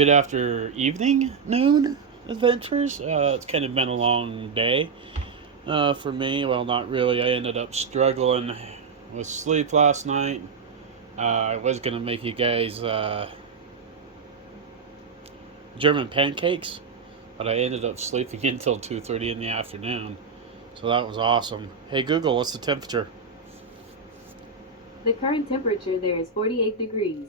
good after evening, noon adventures. It's kind of been a long day for me. Well, not really. I ended up struggling with sleep last night. I was going to make you guys German pancakes, but I ended up sleeping until 2:30 in the afternoon. So that was awesome. Hey Google, what's the temperature? The current temperature there is 48 degrees.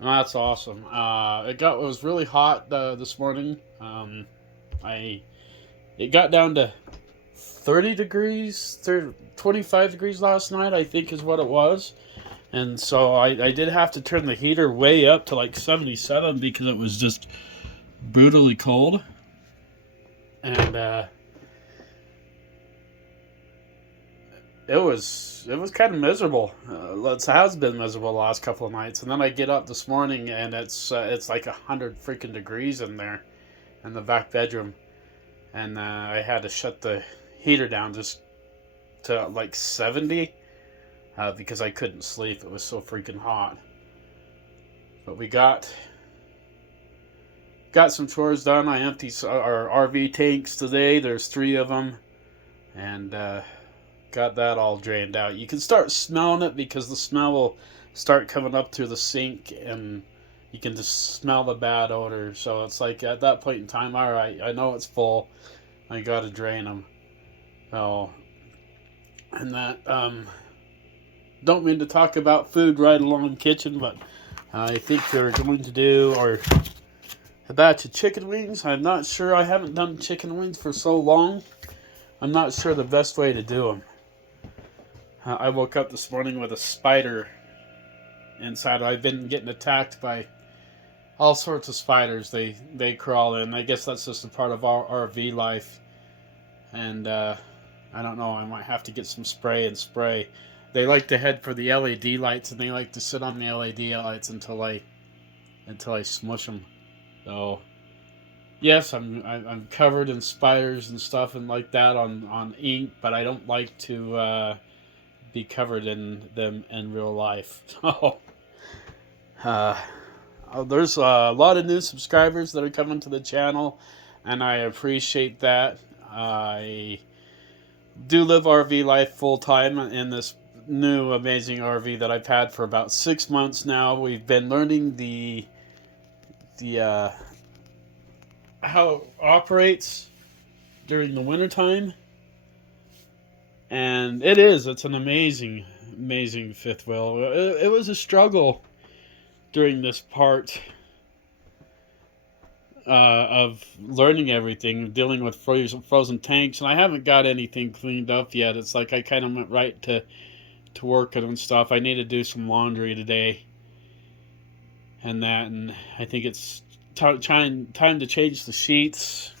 That's awesome. It was really hot this morning. I It got down to 30 degrees, 25 degrees last night, I think is what it was. And so I did have to turn the heater way up to like 77 because it was just brutally cold. And it was kind of miserable. It has been miserable the last couple of nights. And then I get up this morning and it's like 100 freaking degrees in there in the back bedroom. And I had to shut the heater down just to like 70 because I couldn't sleep. It was so freaking hot. But we got some chores done. I emptied our RV tanks today. There's three of them, and got that all drained out. You can start smelling it because the smell will start coming up through the sink, and you can just smell the bad odor. So it's like at that point in time, all right, I know it's full. I got to drain them. So, and that don't mean to talk about food right along the kitchen, but I think they're going to do or a batch of chicken wings. I'm not sure. I haven't done chicken wings for so long. I'm not sure the best way to do them. I woke up this morning with a spider inside. I've been getting attacked by all sorts of spiders. They crawl in. I guess that's just a part of our RV life. And I don't know. I might have to get some spray and spray. They like to head for the LED lights, and they like to sit on the LED lights until I smush them. So yes, I'm covered in spiders and stuff and like that on ink, but I don't like to be covered in them in real life. So uh, there's a lot of new subscribers that are coming to the channel, and I appreciate that. I do live RV life full time in this new amazing RV that I've had for about 6 months now. We've been learning the how it operates during the wintertime, and it's an amazing fifth wheel. It was a struggle during this part of learning everything, dealing with frozen tanks, and I haven't got anything cleaned up yet. It's like I kind of went right to working and stuff. I need to do some laundry today and that, and I think it's time to change the sheets,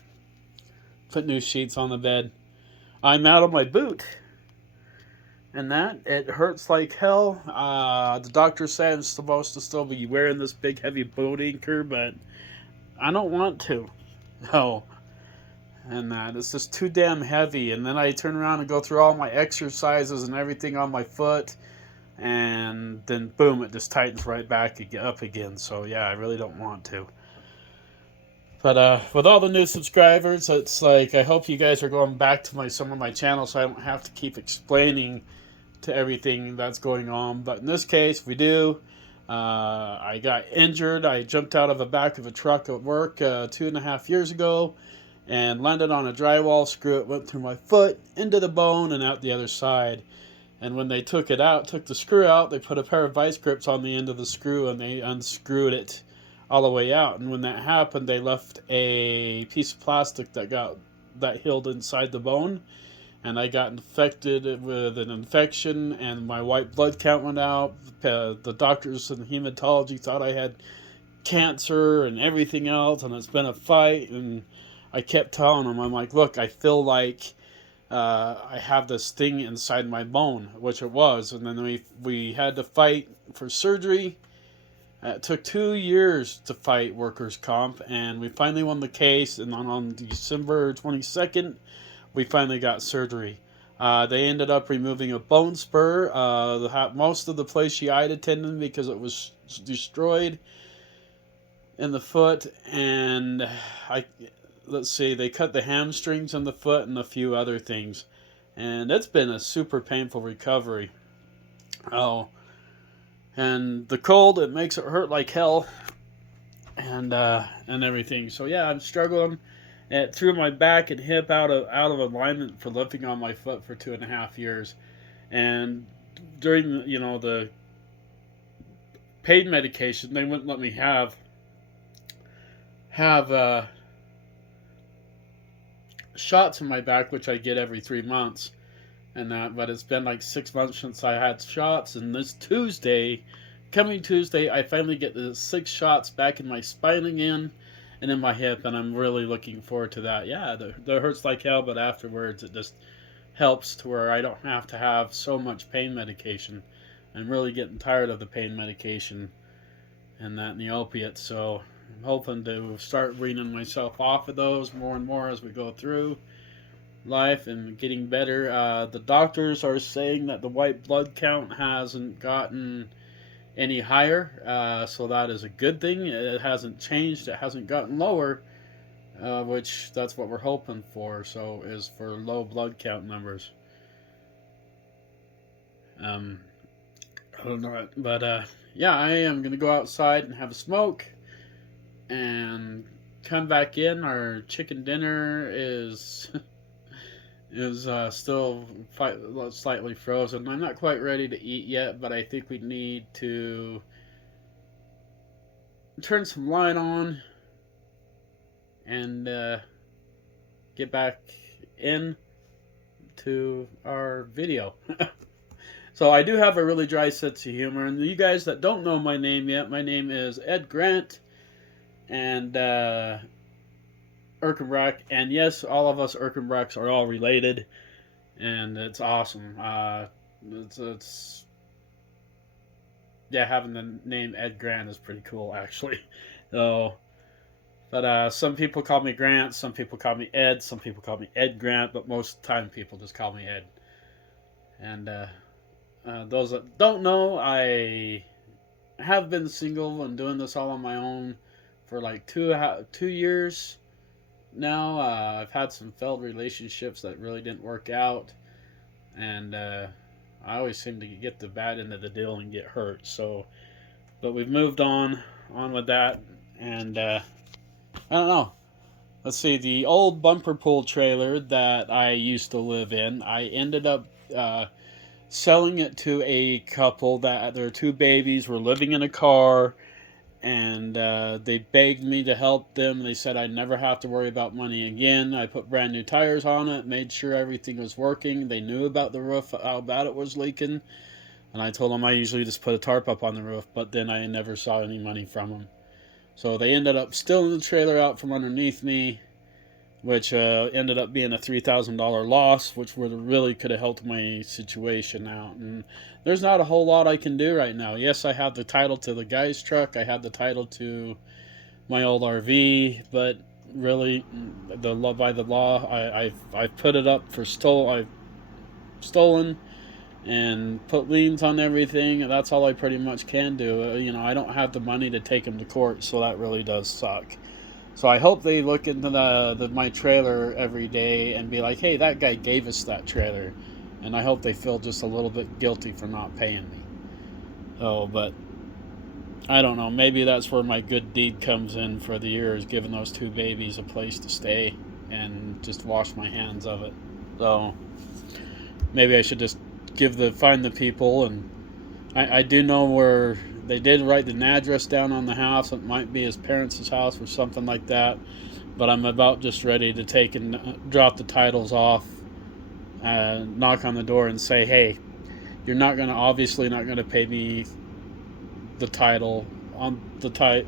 put new sheets on the bed. I'm out of my boot, and that it hurts like hell. The doctor said I'm supposed to still be wearing this big heavy boot anchor, but I don't want to. No, and that it's just too damn heavy. And then I turn around and go through all my exercises and everything on my foot, and then boom, it just tightens right back up again. So yeah, I really don't want to. But with all the new subscribers, it's like I hope you guys are going back to some of my channels so I don't have to keep explaining to everything that's going on. But in this case, we do. I got injured. I jumped out of the back of a truck at work 2.5 years ago and landed on a drywall screw. It went through my foot, into the bone, and out the other side. And when they took the screw out, they put a pair of vice grips on the end of the screw and they unscrewed it all the way out. And when that happened, they left a piece of plastic that healed inside the bone, and I got infected with an infection, and my white blood count went out. The doctors and the hematology thought I had cancer and everything else, and it's been a fight. And I kept telling them, I'm like, look, I feel like I have this thing inside my bone, which it was. And then we had to fight for surgery. It took 2 years to fight workers' comp, and we finally won the case. And on December 22nd, we finally got surgery. They ended up removing a bone spur, most of the fasciitis tendon because it was destroyed, in the foot, and I let's see, they cut the hamstrings in the foot and a few other things, and it's been a super painful recovery. Oh, and the cold, it makes it hurt like hell, and everything. So yeah, I'm struggling. It threw my back and hip out of alignment for lifting on my foot for 2.5 years, and during the pain medication, they wouldn't let me have shots in my back, which I get every 3 months, and that. But it's been like 6 months since I had shots, and this coming Tuesday, I finally get the 6 shots back in my spine again, and in my hip, and I'm really looking forward to that. Yeah, that hurts like hell, but afterwards it just helps to where I don't have to have so much pain medication. I'm really getting tired of the pain medication and that and the opiates, so I'm hoping to start weaning myself off of those more and more as we go through life and getting better. The doctors are saying that the white blood count hasn't gotten any higher, so that is a good thing. It hasn't changed, it hasn't gotten lower, which that's what we're hoping for. So is for low blood count numbers. Um, I don't know, but yeah, I am gonna go outside and have a smoke and come back in. Our chicken dinner is still slightly frozen. I'm not quite ready to eat yet, but I think we need to turn some light on and get back in to our video. So I do have a really dry sense of humor, and you guys that don't know my name yet, my name is Ed Grant, and Erkenbrock, and yes, all of us Erkenbrocks are all related, and it's awesome. It's yeah, having the name Ed Grant is pretty cool, actually. So, but some people call me Grant, some people call me Ed, some people call me Ed Grant, but most of the time people just call me Ed. And those that don't know, I have been single and doing this all on my own for like 2 years now. I've had some failed relationships that really didn't work out, and I always seem to get the bad end of the deal and get hurt. So, but we've moved on with that, and I don't know. Let's see, the old bumper pool trailer that I used to live in, I ended up selling it to a couple that their two babies were living in a car, and they begged me to help them. They said I'd never have to worry about money again. I put brand new tires on it, made sure everything was working. They knew about the roof, how bad it was leaking, and I told them I usually just put a tarp up on the roof, but then I never saw any money from them. So they ended up stealing the trailer out from underneath me, which ended up being a $3,000 loss, which would really could have helped my situation out. And there's not a whole lot I can do right now. Yes, I have the title to the guy's truck. I have the title to my old RV, but really, by the law, I've put it up for I've stolen and put liens on everything, and that's all I pretty much can do. I don't have the money to take him to court, so that really does suck. So I hope they look into my trailer every day and be like, hey, that guy gave us that trailer. And I hope they feel just a little bit guilty for not paying me. Oh, but I don't know. Maybe that's where my good deed comes in for the year, is giving those two babies a place to stay and just wash my hands of it. So maybe I should just find the people, and I do know where they did write an address down on the house. It might be his parents' house or something like that. But I'm about just ready to take and drop the titles off, knock on the door, and say, "Hey, you're obviously not gonna pay me the title on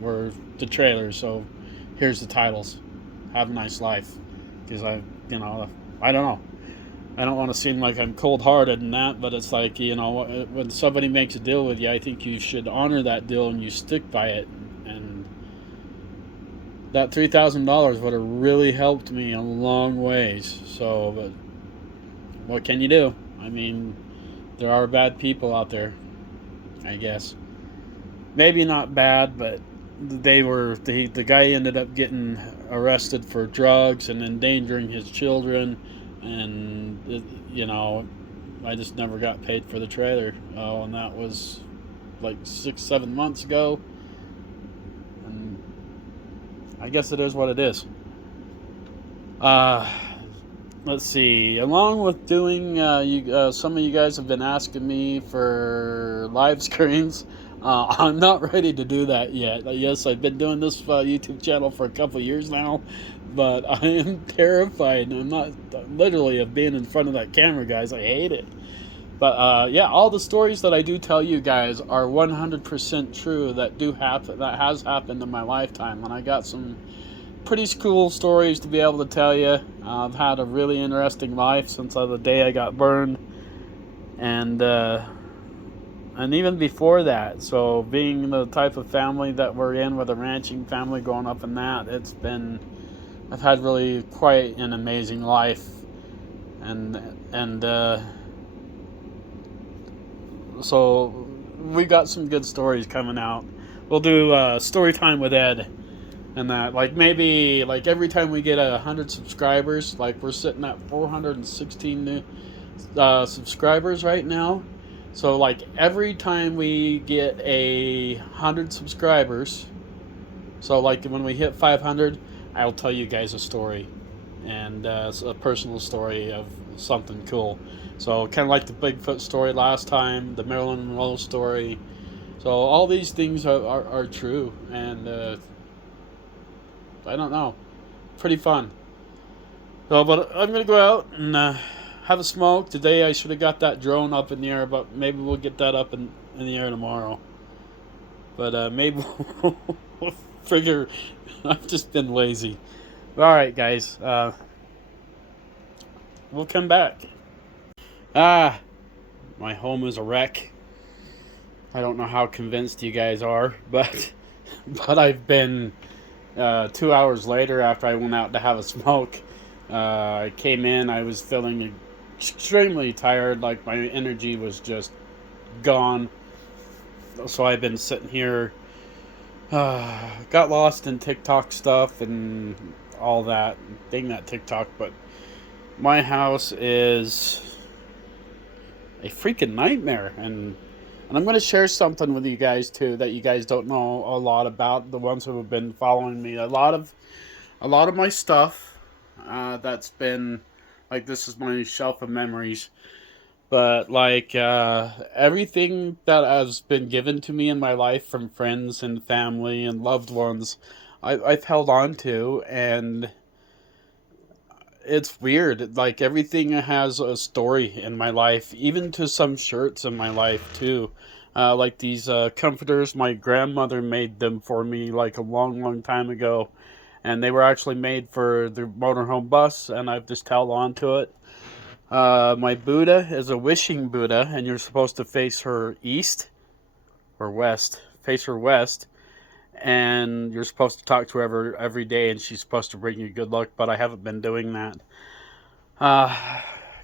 or the trailer. So here's the titles. Have a nice life." Because I don't know. I don't want to seem like I'm cold hearted and that, but it's like, when somebody makes a deal with you, I think you should honor that deal and you stick by it. And that $3,000 would have really helped me a long ways. So, but what can you do? I mean, there are bad people out there, I guess. Maybe not bad, but the guy ended up getting arrested for drugs and endangering his children, and you know, I just never got paid for the trailer. Oh, and that was like 6 7 months ago, and I guess it is what it is. Uh, let's see. Along with doing, some of you guys have been asking me for live screens. I'm not ready to do that yet. Yes, I've been doing this YouTube channel for a couple years now, but I am terrified. I'm not literally of being in front of that camera, guys. I hate it. But yeah, all the stories that I do tell you guys are 100% true. That do happen. That has happened in my lifetime, and I got some pretty cool stories to be able to tell you. I've had a really interesting life since the day I got burned, and even before that. So, being the type of family that we're in, with a ranching family, growing up in that, I've had really quite an amazing life, and so we got some good stories coming out. We'll do story time with Ed. And that, like, maybe like every time we get 100 subscribers, like we're sitting at 416 new subscribers right now. So like every time we get 100 subscribers, so like when we hit 500, I'll tell you guys a story, and a personal story of something cool. So kind of like the Bigfoot story last time, the Marilyn Monroe story. So all these things are true, and I don't know, pretty fun. So, but I'm gonna go out and have a smoke today. I should have got that drone up in the air, but maybe we'll get that up in the air tomorrow. But maybe we'll figure. I've just been lazy. All right, guys. We'll come back. Ah, my home is a wreck. I don't know how convinced you guys are, but I've been 2 hours later after I went out to have a smoke. I came in, I was feeling extremely tired, like my energy was just gone. So I've been sitting here, got lost in TikTok stuff and all that. Dang that TikTok, but my house is a freaking nightmare. And I'm going to share something with you guys too that you guys don't know a lot about. The ones who have been following me, a lot of my stuff that's been like, this is my shelf of memories. But like everything that has been given to me in my life from friends and family and loved ones, I've held on to, and it's weird. Like everything has a story in my life, even to some shirts in my life too. Like these comforters, my grandmother made them for me like a long, long time ago, and they were actually made for the motorhome bus, and I've just held on to it. My Buddha is a wishing Buddha, and you're supposed to face her east or west. Face her west, and you're supposed to talk to her every day, and she's supposed to bring you good luck. But I haven't been doing that. Uh,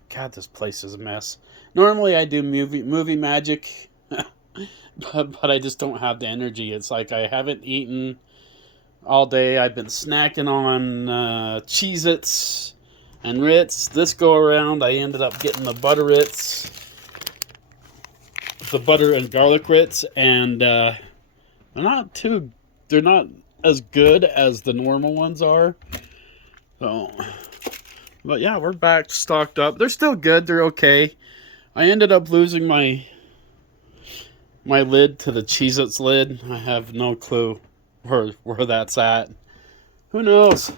God, this place is a mess. Normally, I do movie magic, but I just don't have the energy. It's like I haven't eaten all day. I've been snacking on Cheez-Its and Ritz. This go around, I ended up getting the butter Ritz, the butter and garlic Ritz, and they're not too, they're not as good as the normal ones are. So, but yeah, we're back stocked up. They're still good. They're okay. I ended up losing my lid to the Cheez-Its lid. I have no clue where that's at. Who knows?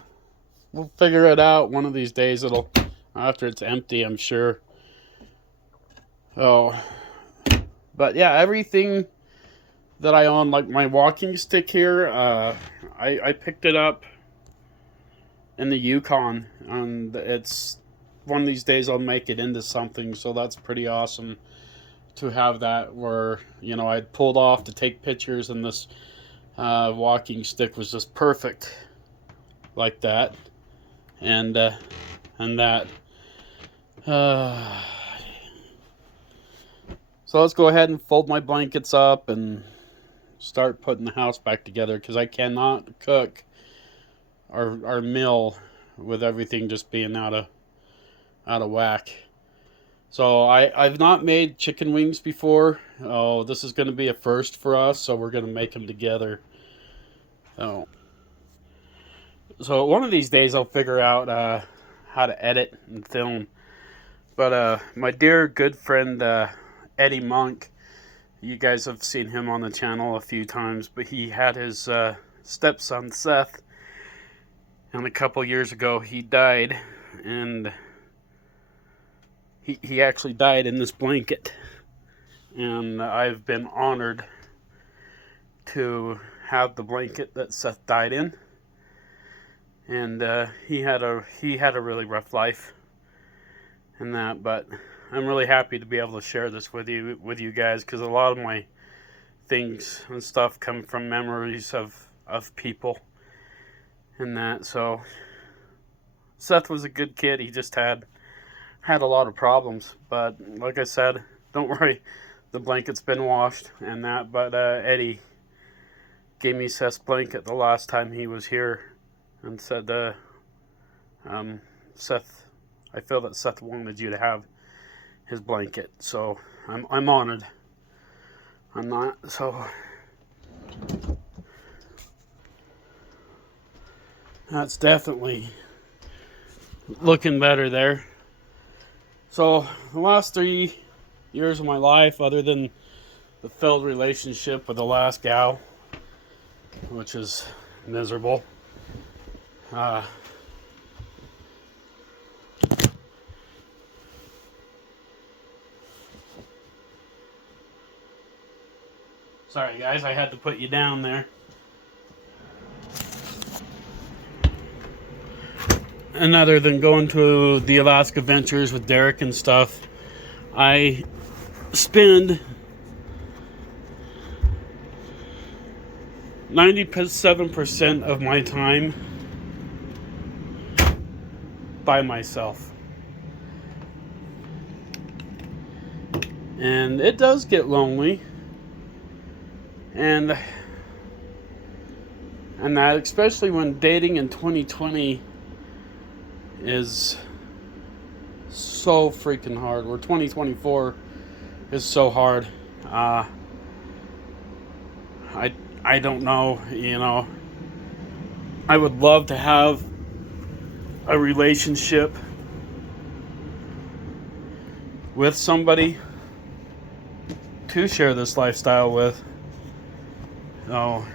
We'll figure it out one of these days. It'll, after it's empty, I'm sure. Oh, but yeah, everything that I own, like my walking stick here, I picked it up in the Yukon, and it's one of these days I'll make it into something. So that's pretty awesome to have that. Where I'd pulled off to take pictures, and this walking stick was just perfect, like that, and that. Uh, so let's go ahead and fold my blankets up and start putting the house back together because I cannot cook our meal with everything just being out of whack. So I've not made chicken wings before. Oh, this is going to be a first for us, so we're going to make them together. Oh, so one of these days I'll figure out how to edit and film. But my dear good friend Eddie Monk, you guys have seen him on the channel a few times, but he had his stepson Seth, and a couple years ago he died, and he actually died in this blanket. And I've been honored to have the blanket that Seth died in. And he had a really rough life in that, but I'm really happy to be able to share this with you guys, because a lot of my things and stuff come from memories of people and that. So Seth was a good kid. He just had a lot of problems, but like I said, don't worry, the blanket's been washed and that. But Eddie gave me Seth's blanket the last time he was here and said, Seth, I feel that Seth wanted you to have his blanket, so I'm honored. I'm not, so that's definitely looking better there. So the last 3 years of my life, other than the failed relationship with the last gal, which is miserable, sorry guys, I had to put you down there. And other than going to the Alaska Ventures with Derek and stuff, I spend 97% of my time by myself. And it does get lonely. And that, especially when dating in 2020 is so freaking hard. Where 2024 is so hard. I don't know, I would love to have a relationship with somebody to share this lifestyle with. Oh.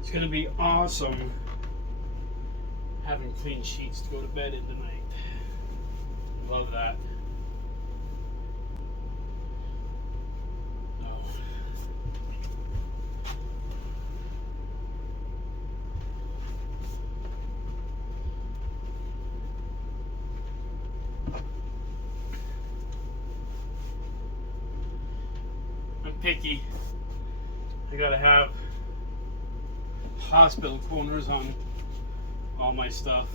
It's gonna be awesome having clean sheets to go to bed in tonight. Love that. Oh. I'm picky. I gotta have hospital corners on all my stuff.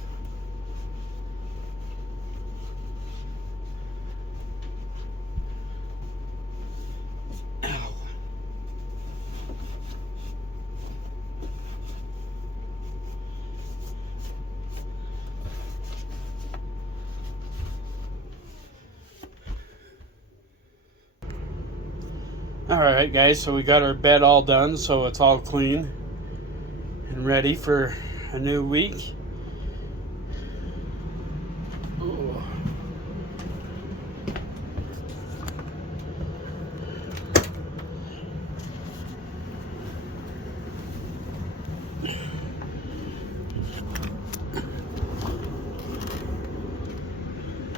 Ow. Alright guys, so we got our bed all done, so it's all clean and ready for a new week. Ooh.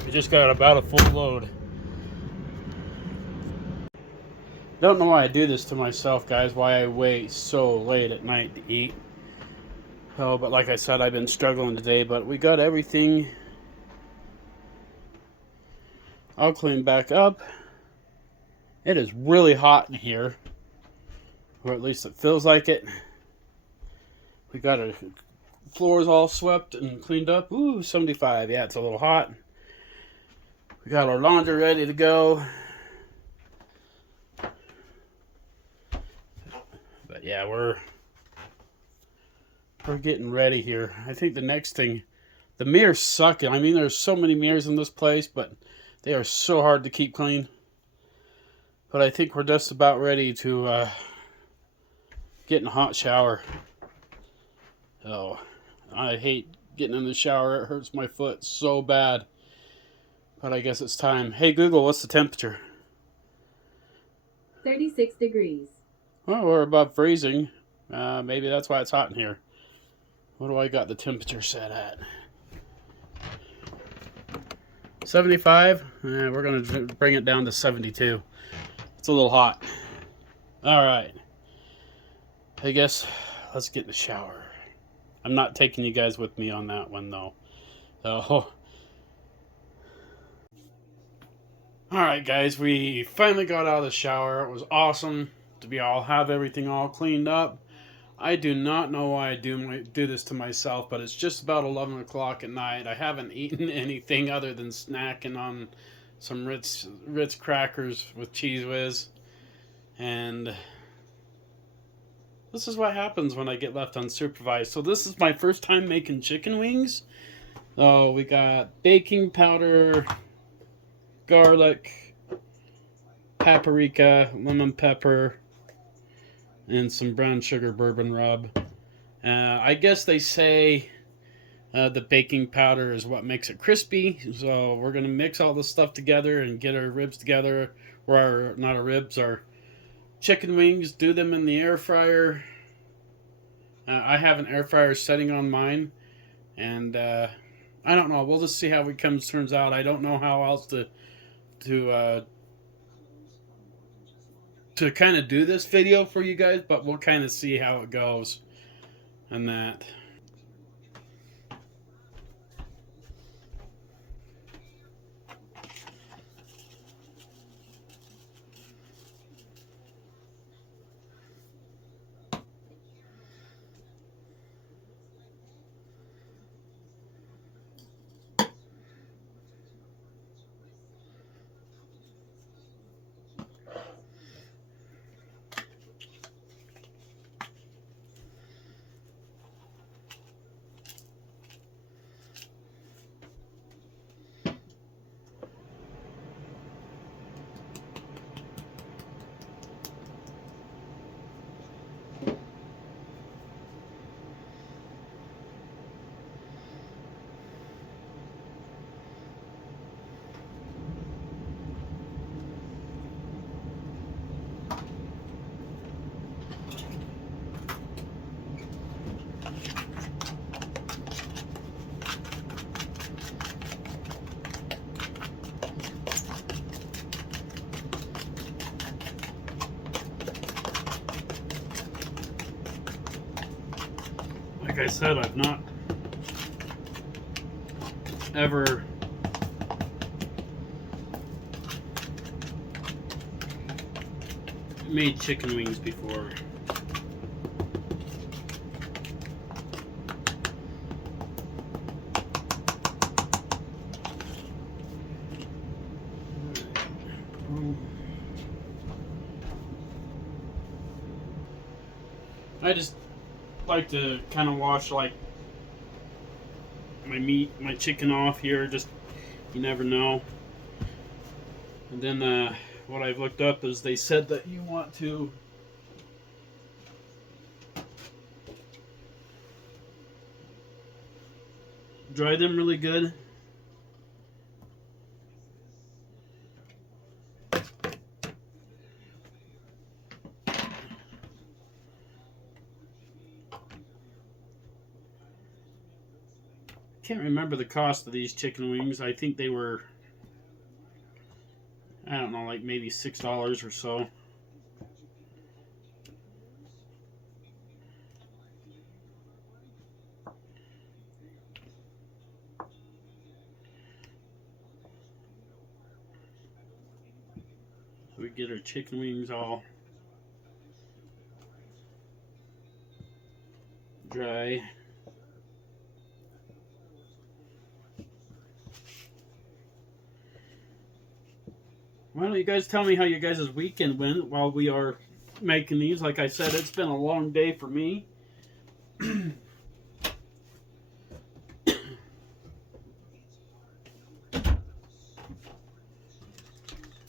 We just got about a full load. Don't know why I do this to myself, guys, why I wait so late at night to eat. Oh, but like I said, I've been struggling today, but we got everything all cleaned back up. It is really hot in here, or at least it feels like it. We got our floors all swept and cleaned up. Ooh, 75. Yeah, it's a little hot. We got our laundry ready to go. But yeah, we're getting ready here. I think the next thing, the mirrors suck. I mean, there's so many mirrors in this place, but they are so hard to keep clean. But I think we're just about ready to get in a hot shower. Oh, I hate getting in the shower. It hurts my foot so bad. But I guess it's time. Hey Google, what's the temperature? 36 degrees. Well, we're above freezing. Maybe that's why it's hot in here. What do I got the temperature set at? 75? We're going to bring it down to 72. It's a little hot. Alright. I guess let's get in the shower. I'm not taking you guys with me on that one, though. So, alright, guys. We finally got out of the shower. It was awesome to be all have everything all cleaned up. I do not know why I do this to myself, but it's just about 11 o'clock at night. I haven't eaten anything other than snacking on some Ritz crackers with Cheese Whiz. And this is what happens when I get left unsupervised. So this is my first time making chicken wings. Oh, we got baking powder, garlic, paprika, lemon pepper, and some brown sugar bourbon rub. I guess they say the baking powder is what makes it crispy. So we're going to mix all this stuff together and get our ribs together. Or not our ribs, our chicken wings. Do them in the air fryer. I have an air fryer setting on mine. And I don't know. We'll just see how it turns out. I don't know how else to kind of do this video for you guys, but we'll kind of see how it goes and that. Like I said, I've not ever made chicken wings before. I just like to kind of wash like my chicken off here. Just you never know. And then what I've looked up is they said that you want to dry them really good. Can't remember the cost of these chicken wings. I think they were, I don't know, like maybe $6 or so. So we get our chicken wings all dry. Why don't you guys tell me how you guys' weekend went while we are making these? Like I said, it's been a long day for me.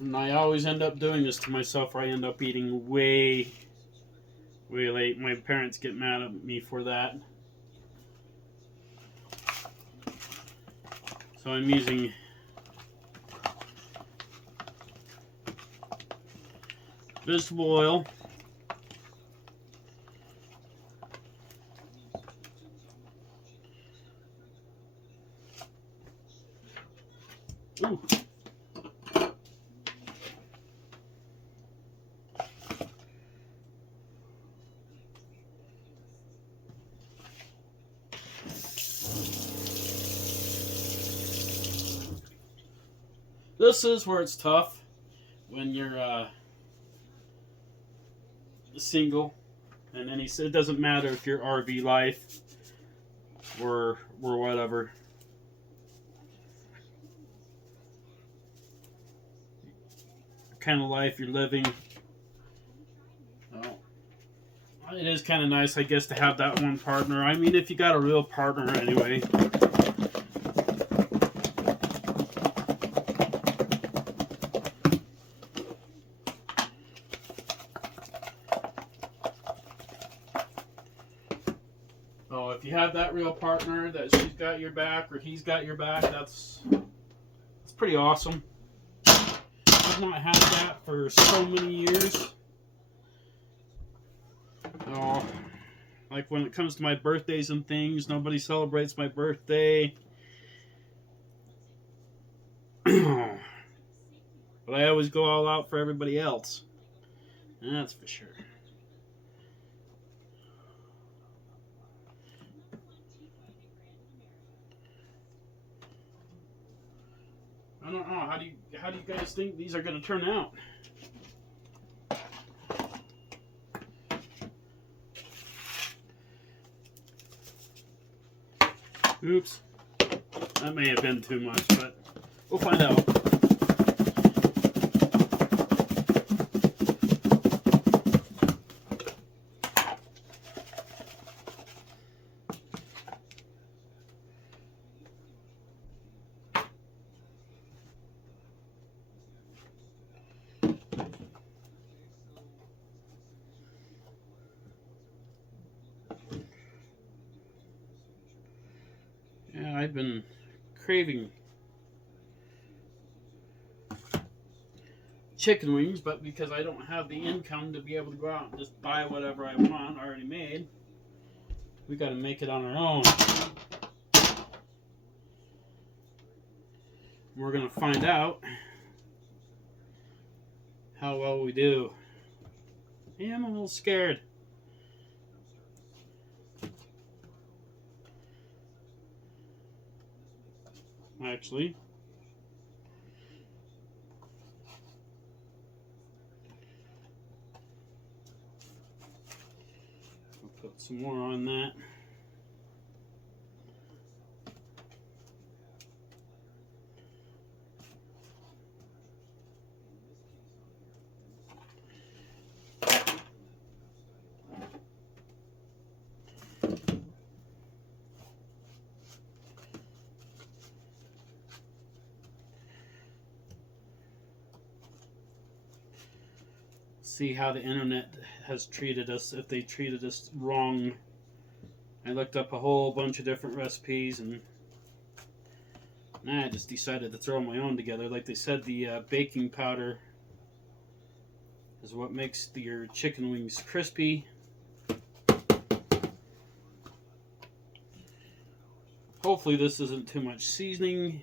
And I always end up doing this to myself, or I end up eating way, way late. My parents get mad at me for that. So I'm using vegetable oil. Ooh. This is where it's tough when you're single, and then he said it doesn't matter if you're RV life or whatever. Kind of life you're living. Oh, it is kind of nice, I guess, to have that one partner. I mean, if you got a real partner, anyway. Oh, if you have that real partner that she's got your back or he's got your back, that's pretty awesome. I've not had that for so many years. Oh, like when it comes to my birthdays and things, nobody celebrates my birthday. But I always go all out for everybody else. That's for sure. I don't know. How do you guys think these are going to turn out? Oops. That may have been too much, but we'll find out. Yeah, I've been craving chicken wings, but because I don't have the income to be able to go out and just buy whatever I want already made, we got to make it on our own. We're going to find out how well we do. Yeah, I'm a little scared. Actually, I'll put some more on that. See how the internet has treated us, if they treated us wrong. I looked up a whole bunch of different recipes and I just decided to throw my own together. Like they said, the baking powder is what makes your chicken wings crispy. Hopefully this isn't too much seasoning.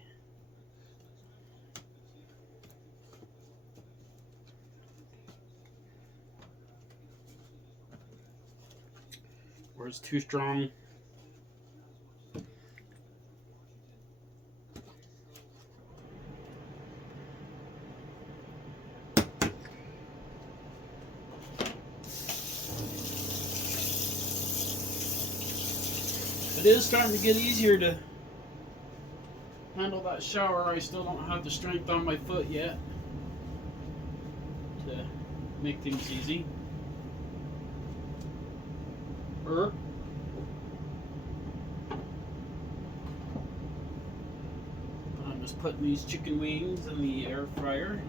Or it's too strong. It is starting to get easier to handle that shower. I still don't have the strength on my foot yet to make things easy. Er, I'm just putting these chicken wings in the air fryer.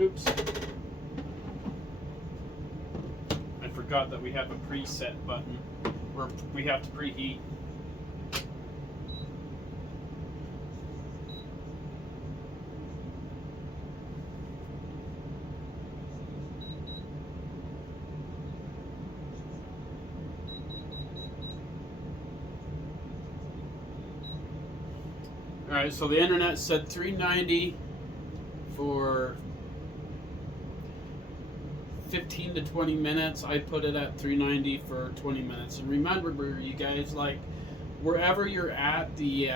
Oops. I forgot that we have a preset button where we have to preheat. Alright, so the internet said 390 for 15 to 20 minutes. I put it at 390 for 20 minutes. And remember, you guys, like, wherever you're at, the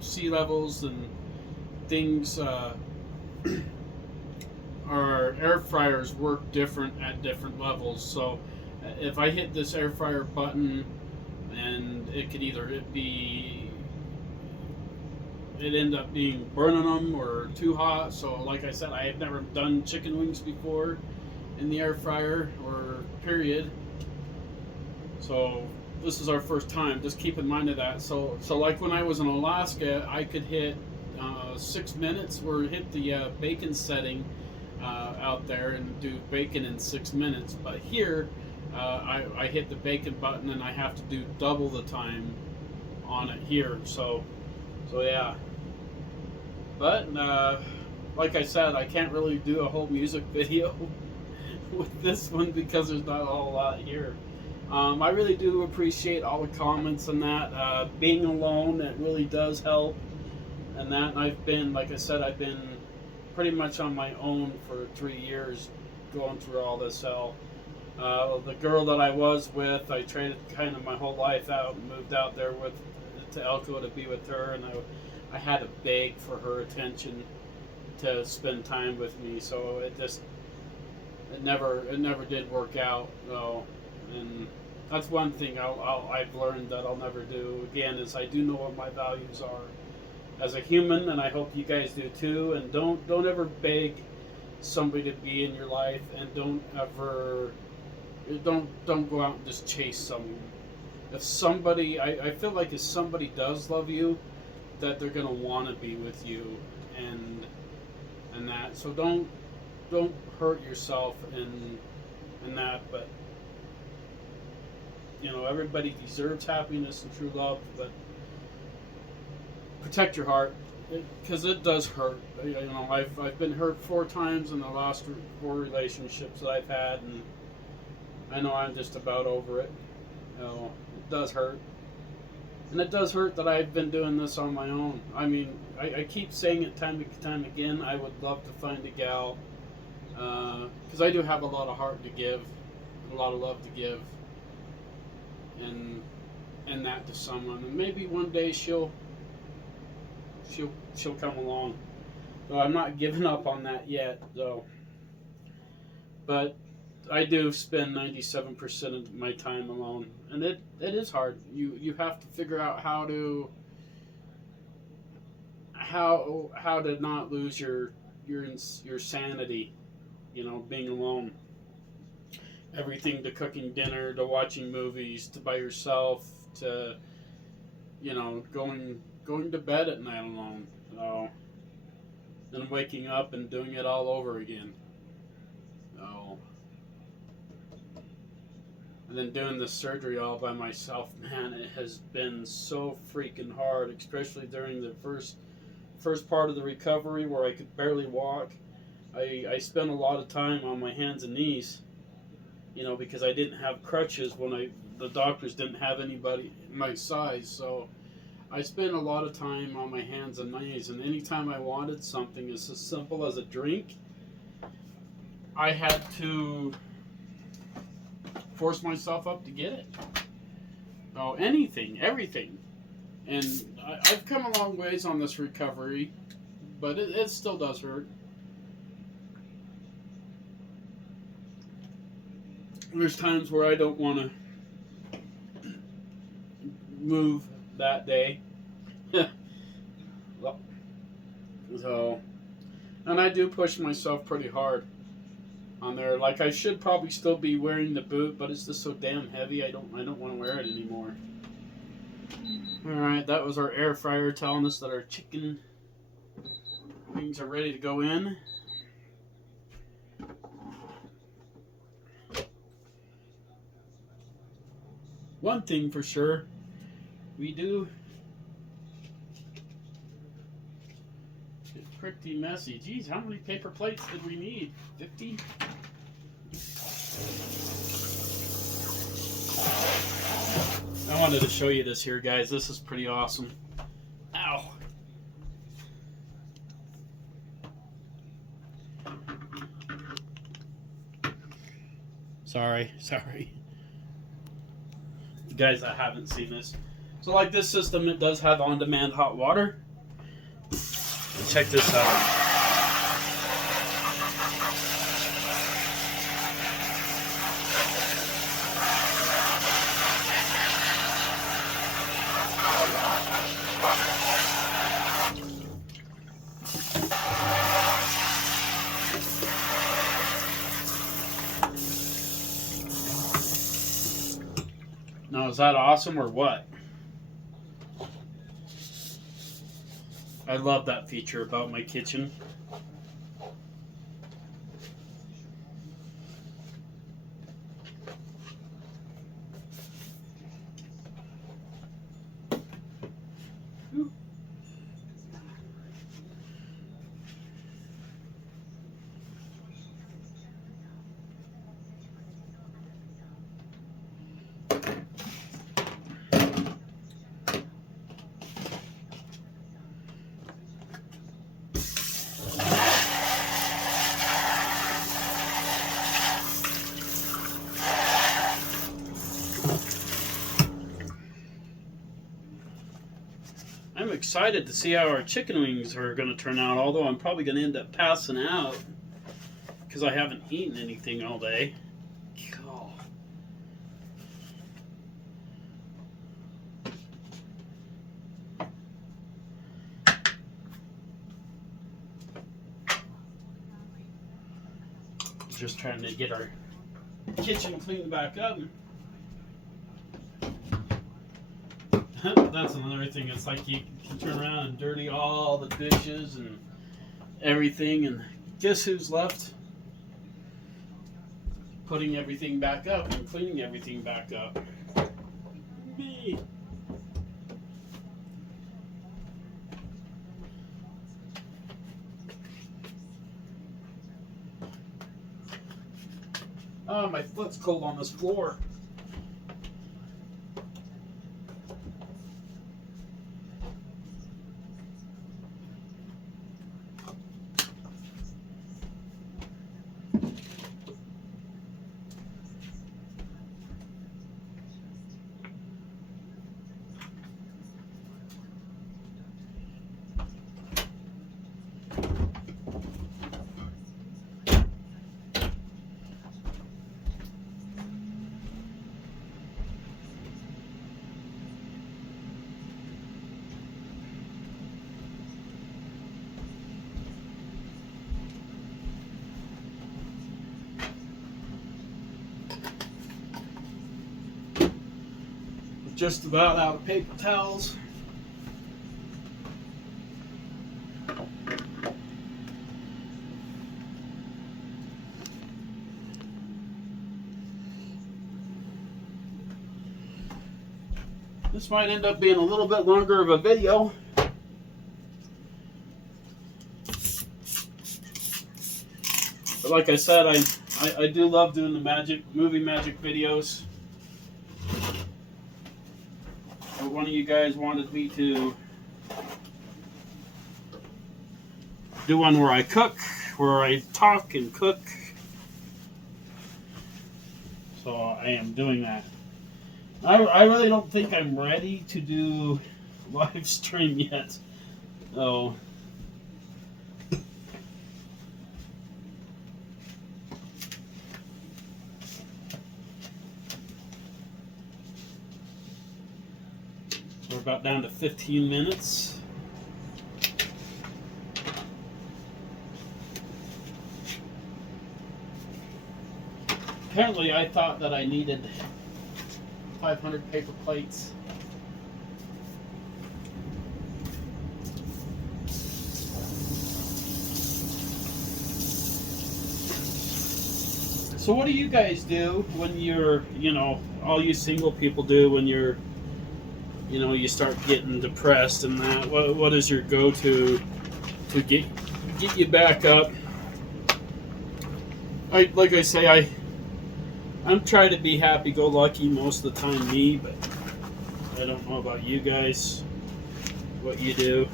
sea levels and things, our air fryers work different at different levels. So if I hit this air fryer button, and it could either it end up being burning them or too hot. So like I said, I have never done chicken wings before in the air fryer or period. So this is our first time. Just keep in mind of that. So like when I was in Alaska, I could hit 6 minutes or hit the bacon setting out there and do bacon in 6 minutes. But here, I hit the bacon button and I have to do double the time on it here. So yeah. But like I said, I can't really do a whole music video with this one because there's not a whole lot here. I really do appreciate all the comments and that. Being alone, it really does help. And that I've been, like I said, I've been pretty much on my own for 3 years going through all this hell. The girl that I was with, I traded kind of my whole life out and moved out there to Elko to be with her, and I had to beg for her attention to spend time with me. So it never did work out though, and that's one thing I've learned that I'll never do again is I do know what my values are as a human, and I hope you guys do too. And don't ever beg somebody to be in your life, and don't go out and just chase someone. If somebody, I feel like if somebody does love you, that they're gonna want to be with you, and that. So don't hurt yourself in that. But everybody deserves happiness and true love, but protect your heart, because it does hurt. I've been hurt 4 times in the last 4 relationships that I've had, and I know I'm just about over it. It does hurt. And it does hurt that I've been doing this on my own. I mean, I keep saying it time and time again. I would love to find a gal, because I do have a lot of heart to give, a lot of love to give, and that to someone. And maybe one day she'll come along. So I'm not giving up on that yet, though. But I do spend 97% of my time alone, and it is hard. You have to figure out how to not lose your sanity. Being alone. Everything to cooking dinner, to watching movies, to by yourself, to going to bed at night alone. So, and waking up and doing it all over again. So, and then doing the surgery all by myself, man, it has been so freaking hard, especially during the first part of the recovery where I could barely walk. I spent a lot of time on my hands and knees, because I didn't have crutches when the doctors didn't have anybody my size. So I spent a lot of time on my hands and knees, and anytime I wanted something as simple as a drink, I had to force myself up to get it. Oh, anything, everything. And I've come a long ways on this recovery, but it still does hurt. There's times where I don't want to move that day. So, and I do push myself pretty hard on there. Like I should probably still be wearing the boot, but it's just so damn heavy. I don't want to wear it anymore. All right, that was our air fryer telling us that our chicken wings are ready to go in. One thing for sure, we do get pretty messy. Geez, how many paper plates did we need? 50? I wanted to show you this here, guys. This is pretty awesome. Ow. Sorry. You guys that haven't seen this. So like this system, it does have on-demand hot water. Check this out. Now, is that awesome or what? I love that feature about my kitchen. I'm excited to see how our chicken wings are going to turn out, although I'm probably going to end up passing out because I haven't eaten anything all day. God. Just trying to get our kitchen cleaned back up. That's another thing. It's like you turn around and dirty all the dishes and everything, and guess who's left? Putting everything back up and cleaning everything back up. Me. Oh, my foot's cold on this floor. Just about out of paper towels. This might end up being a little bit longer of a video. But like I said, I do love doing the movie magic videos. But one of you guys wanted me to do one where I cook, where I talk and cook. So I am doing that. I really don't think I'm ready to do live stream yet. Oh, so we're about down to 15 minutes. Apparently, I thought that I needed 500 paper plates. So what do you guys do when you're, all you single people do when you're, you start getting depressed and that? What is your go-to to get you back up? Like I say, I'm trying to be happy-go-lucky most of the time, me, but I don't know about you guys, what you do.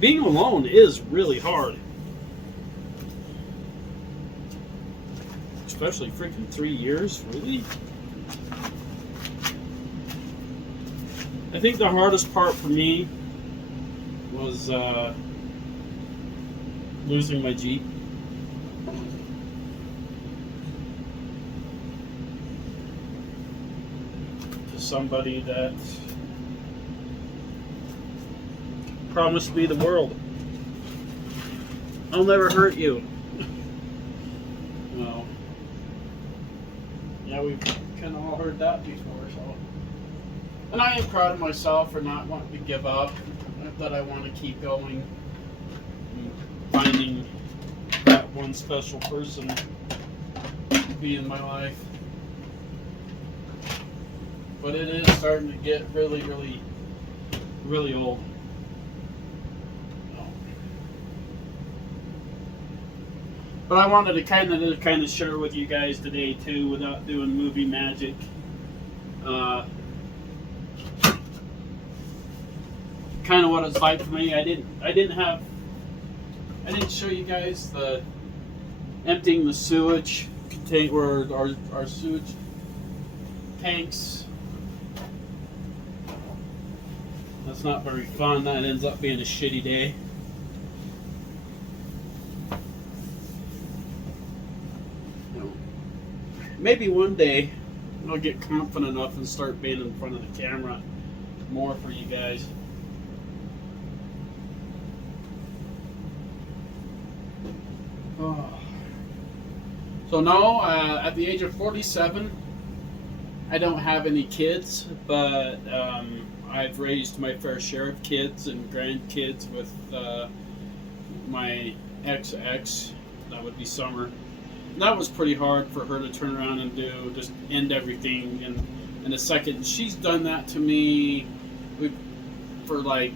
Being alone is really hard. Especially freaking 3 years, really? I think the hardest part for me was losing my Jeep. To somebody that promised me the world. I'll never hurt you. Well, yeah, we've kind of all heard that before, so. And I am proud of myself for not wanting to give up, that I want to keep going, and finding that one special person to be in my life. But it is starting to get really, really, really old. But I wanted to kind of share with you guys today too, without doing movie magic. Kind of what it's like for me. I didn't show you guys the emptying the sewage contain or our sewage tanks. That's not very fun. That ends up being a shitty day. Maybe one day I'll get confident enough and start being in front of the camera more for you guys. Oh. So no, at the age of 47, I don't have any kids, but I've raised my fair share of kids and grandkids with my ex, that would be Summer. That was pretty hard for her to turn around and just end everything in a second. She's done that to me for like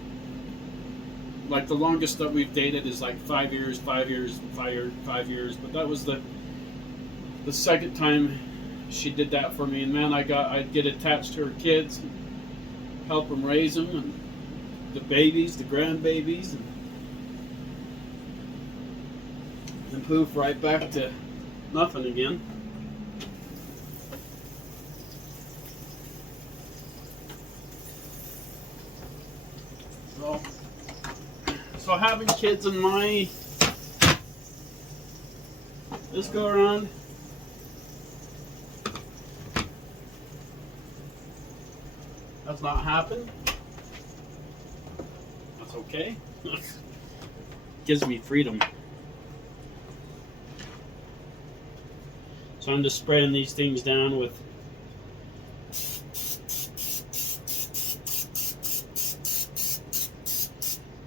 the longest that we've dated is like 5 years. But that was the second time she did that for me. And man, I'd get attached to her kids, and help them raise them, and the babies, the grandbabies, and poof, right back to nothing again. So having kids in this go around, that's not happened. That's okay. Gives me freedom. So I'm just spraying these things down with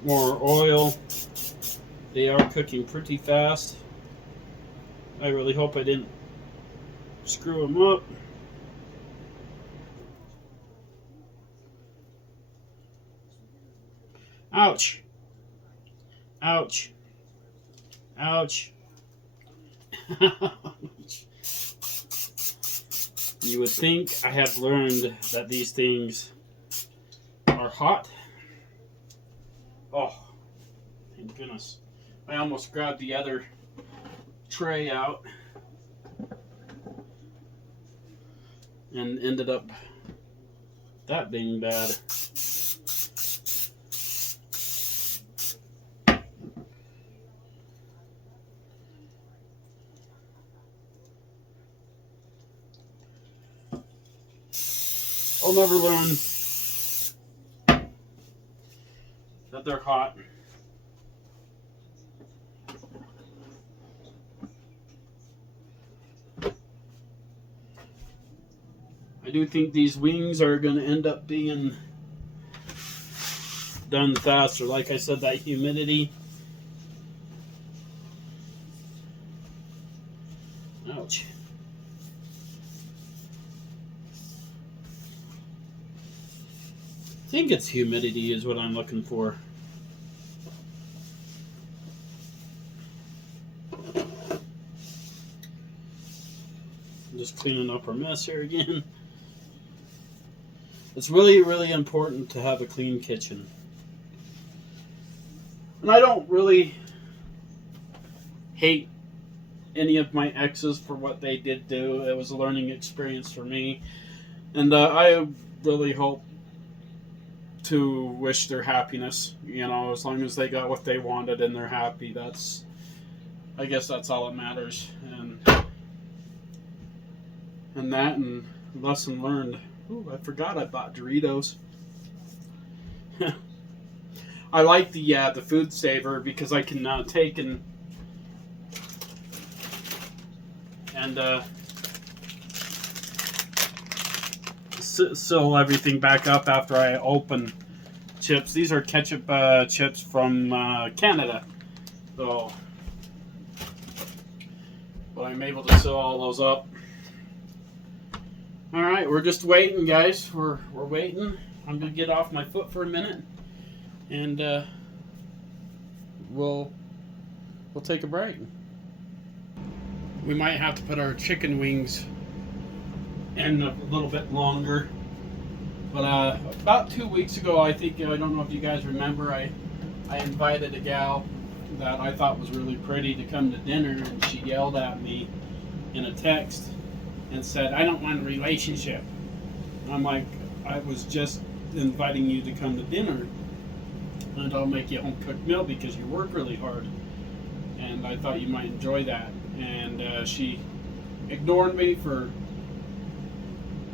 more oil. They are cooking pretty fast. I really hope I didn't screw them up. Ouch. Ouch. Ouch. You would think I have learned that these things are hot. Oh, thank goodness. I almost grabbed the other tray out. and ended up that being bad. I'll never learn that they're hot. I do think these wings are going to end up being done faster. Like I said, that humidity. Ouch. I think it's humidity is what I'm looking for. I'm just cleaning up our mess here again. It's really, really important to have a clean kitchen. And I don't really hate any of my exes for what they did do. It was a learning experience for me. And I really hope to wish their happiness. You know, as long as they got what they wanted and they're happy, I guess that's all that matters. And that and lesson learned. Ooh, I forgot I bought Doritos. I like the food saver because I can take and seal everything back up after I open chips. These are ketchup chips from Canada, so but I'm able to seal all those up. All right, we're just waiting, guys. We're waiting. I'm gonna get off my foot for a minute, and we'll take a break. We might have to put our chicken wings in a little bit longer. But about 2 weeks ago, I don't know if you guys remember, I invited a gal that I thought was really pretty to come to dinner, and she yelled at me in a text and said, "I don't want a relationship." I'm like, I was just inviting you to come to dinner, and I'll make you a home cooked meal because you work really hard, and I thought you might enjoy that. And she ignored me for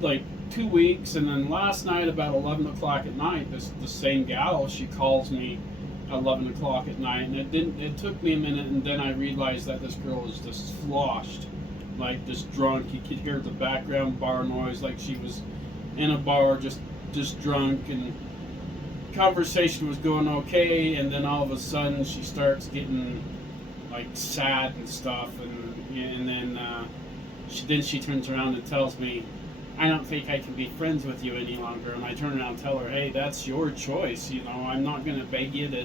like 2 weeks, and then last night about 11 o'clock at night, the same gal, she calls me at 11 o'clock at night, and it took me a minute, and then I realized that this girl was just sloshed, like just drunk. You could hear the background bar noise, like she was in a bar just drunk, and conversation was going okay, and then all of a sudden she starts getting like sad and stuff, and then she turns around and tells me, "I don't think I can be friends with you any longer." And I turn around and tell her, "Hey, that's your choice. You know, I'm not going to beg you to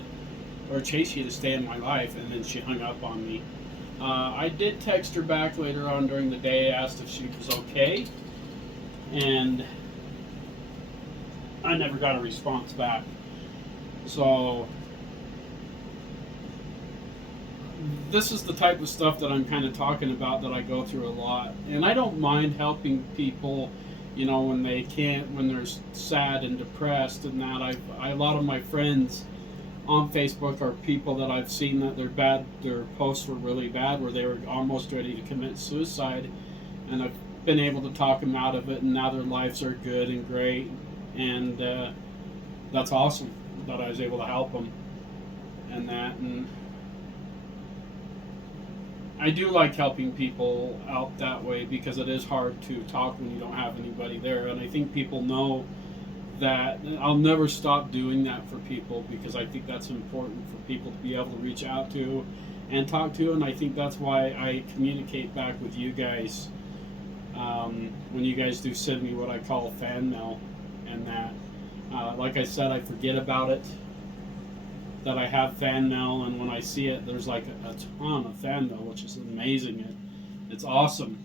or chase you to stay in my life." And then she hung up on me. I did text her back later on during the day, asked if she was okay, and I never got a response back. So this is the type of stuff that I'm kind of talking about that I go through a lot. And I don't mind helping people, you know, when they're sad and depressed and that. A lot of my friends on Facebook are people that I've seen that their posts were really bad, where they were almost ready to commit suicide. And I've been able to talk them out of it, and now their lives are good and great. And that's awesome that I was able to help them and that. And I do like helping people out that way because it is hard to talk when you don't have anybody there. And I think people know that. I'll never stop doing that for people because I think that's important for people to be able to reach out to and talk to. And I think that's why I communicate back with you guys when you guys do send me what I call fan mail. And that, like I said, I forget about it, that I have fan mail, and when I see it, there's like a ton of fan mail, which is amazing. It's awesome.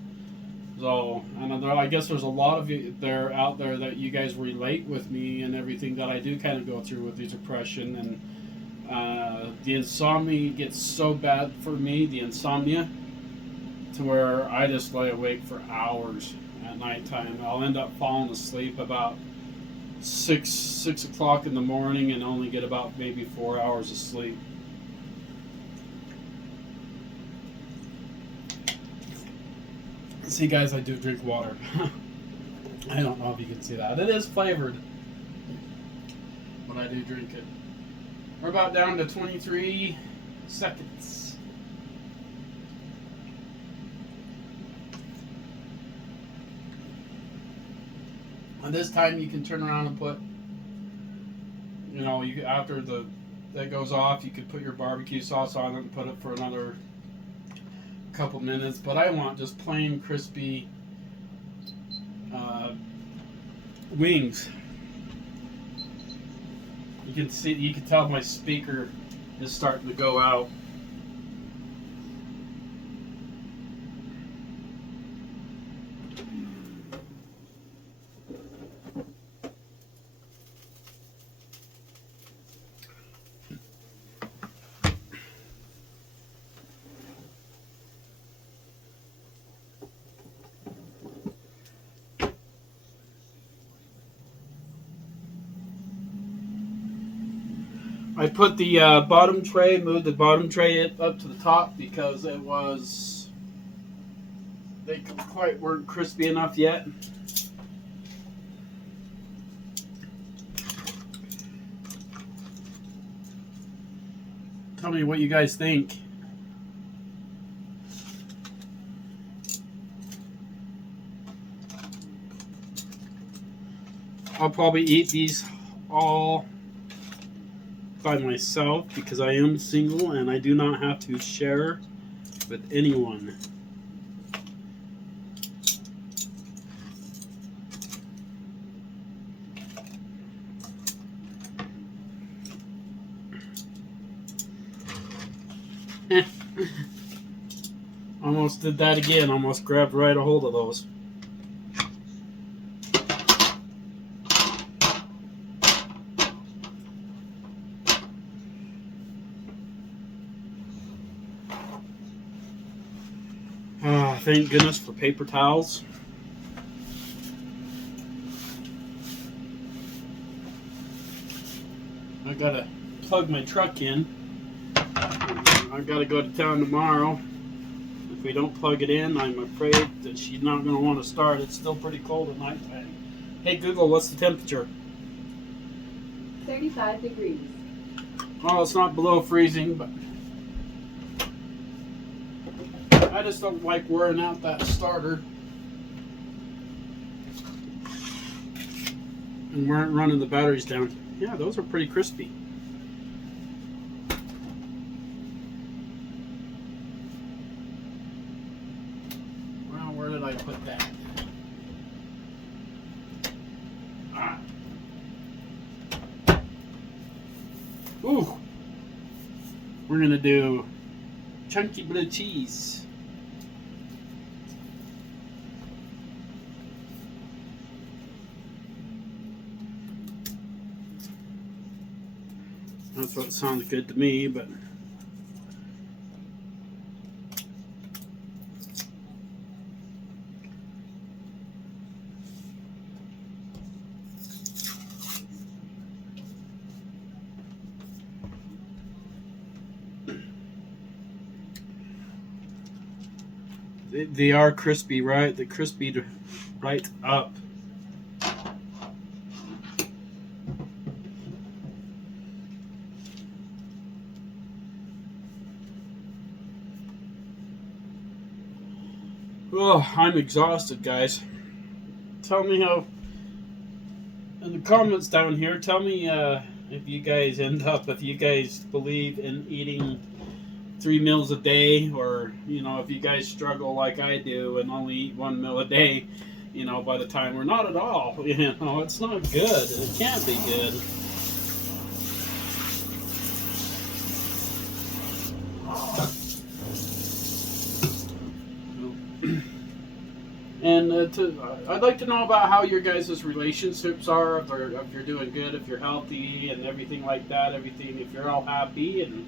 So, and I guess there's a lot of you there out there that you guys relate with me and everything that I do kind of go through with the depression, and the insomnia gets so bad for me, the insomnia, to where I just lay awake for hours at nighttime. I'll end up falling asleep about six o'clock in the morning and only get about maybe 4 hours of sleep. See, guys, I do drink water. I don't know if you can see that. It is flavored, but I do drink it. We're about down to 23 seconds. And this time you can turn around and put, after that goes off, you could put your barbecue sauce on it and put it for another couple minutes. But I want just plain crispy wings. You can tell my speaker is starting to go out. I put the bottom tray, moved the bottom tray up to the top because they quite weren't crispy enough yet. Tell me what you guys think. I'll probably eat these all by myself because I am single and I do not have to share with anyone. Almost did that again. Almost grabbed right a hold of those. Thank goodness for paper towels. I gotta plug my truck in. I gotta go to town tomorrow. If we don't plug it in, I'm afraid that she's not gonna want to start. It's still pretty cold at night time. Hey Google, what's the temperature? 35 degrees. Oh, it's not below freezing, but I just don't like wearing out that starter. And we're running the batteries down. Yeah, those are pretty crispy. Well, where did I put that? Ah. Ooh. We're gonna do chunky blue cheese. That's what sounds good to me, but they are crispy, right? They're crispy right up. Oh, I'm exhausted, guys. Tell me how, in the comments down here, tell me if you guys believe in eating 3 meals a day, or, if you guys struggle like I do and only eat 1 meal a day, by the time we're not at all. It's not good. It can't be good. And I'd like to know about how your guys' relationships are, if you're doing good, if you're healthy, and everything like that. If you're all happy, and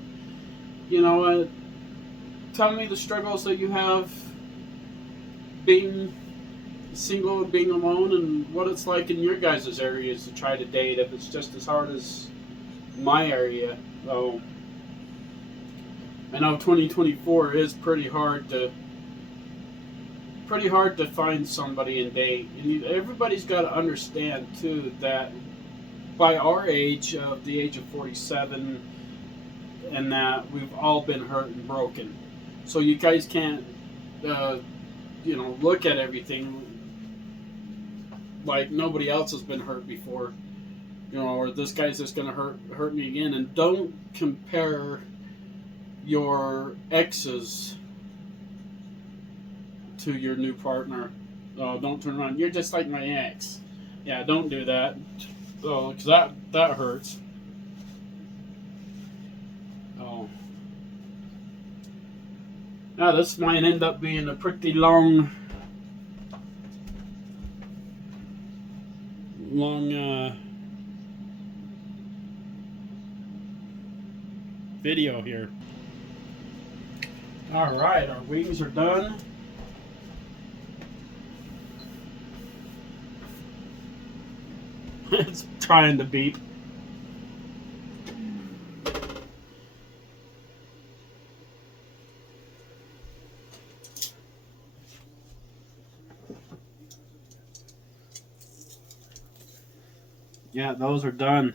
tell me the struggles that you have being single, being alone, and what it's like in your guys' areas to try to date, if it's just as hard as my area. So I know 2024 is pretty hard to find somebody and date. And everybody's got to understand too that by our age, the age of 47, and that we've all been hurt and broken. So you guys can't, uh, look at everything like nobody else has been hurt before, or this guy's just gonna hurt me again. And don't compare your exes to your new partner. Oh, don't turn around. You're just like my ex. Yeah, don't do that. Oh, because that hurts. Oh, now this might end up being a pretty long video here. All right, our wings are done. It's trying to beep. Yeah, those are done.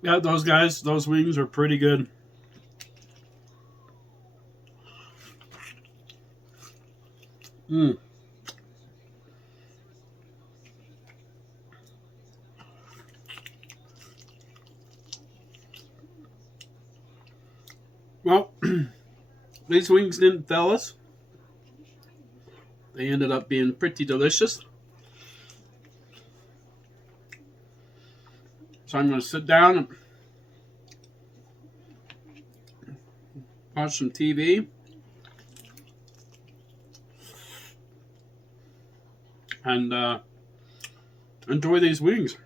Yeah, those wings are pretty good. Mm. Well, these wings didn't fail us. They ended up being pretty delicious. So I'm going to sit down and watch some TV and enjoy these wings.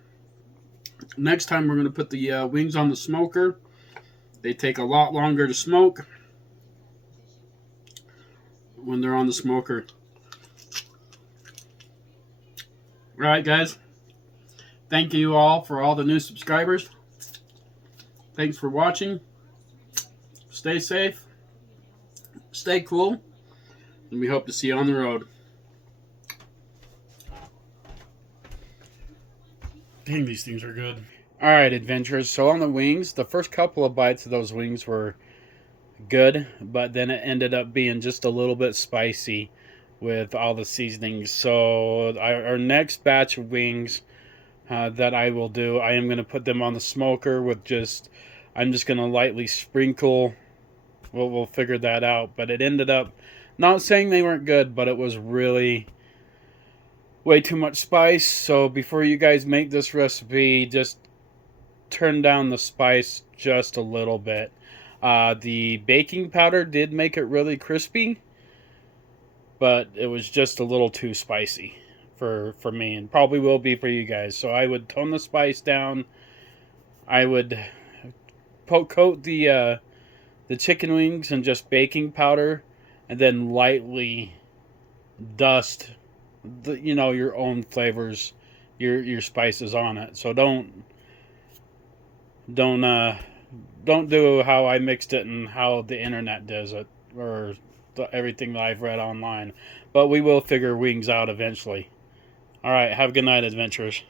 Next time we're going to put the wings on the smoker. They take a lot longer to smoke when they're on the smoker. All right, guys. Thank you all for all the new subscribers. Thanks for watching. Stay safe. Stay cool. And we hope to see you on the road. Dang, these things are good. All right, adventurers. So on the wings, the first couple of bites of those wings were good, but then it ended up being just a little bit spicy with all the seasonings. So our next batch of wings that I will do, I am going to put them on the smoker with I'm just going to lightly sprinkle. We'll figure that out. But it ended up, not saying they weren't good, but it was really way too much spice. So before you guys make this recipe, just turn down the spice just a little bit. The baking powder did make it really crispy, but it was just a little too spicy for me, and probably will be for you guys. So I would tone the spice down. I would coat the chicken wings in just baking powder, and then lightly dust your own flavors, your spices on it. So don't don't do how I mixed it and how the internet does it, or everything that I've read online. But we will figure wings out eventually. All right, have a good night, adventurers.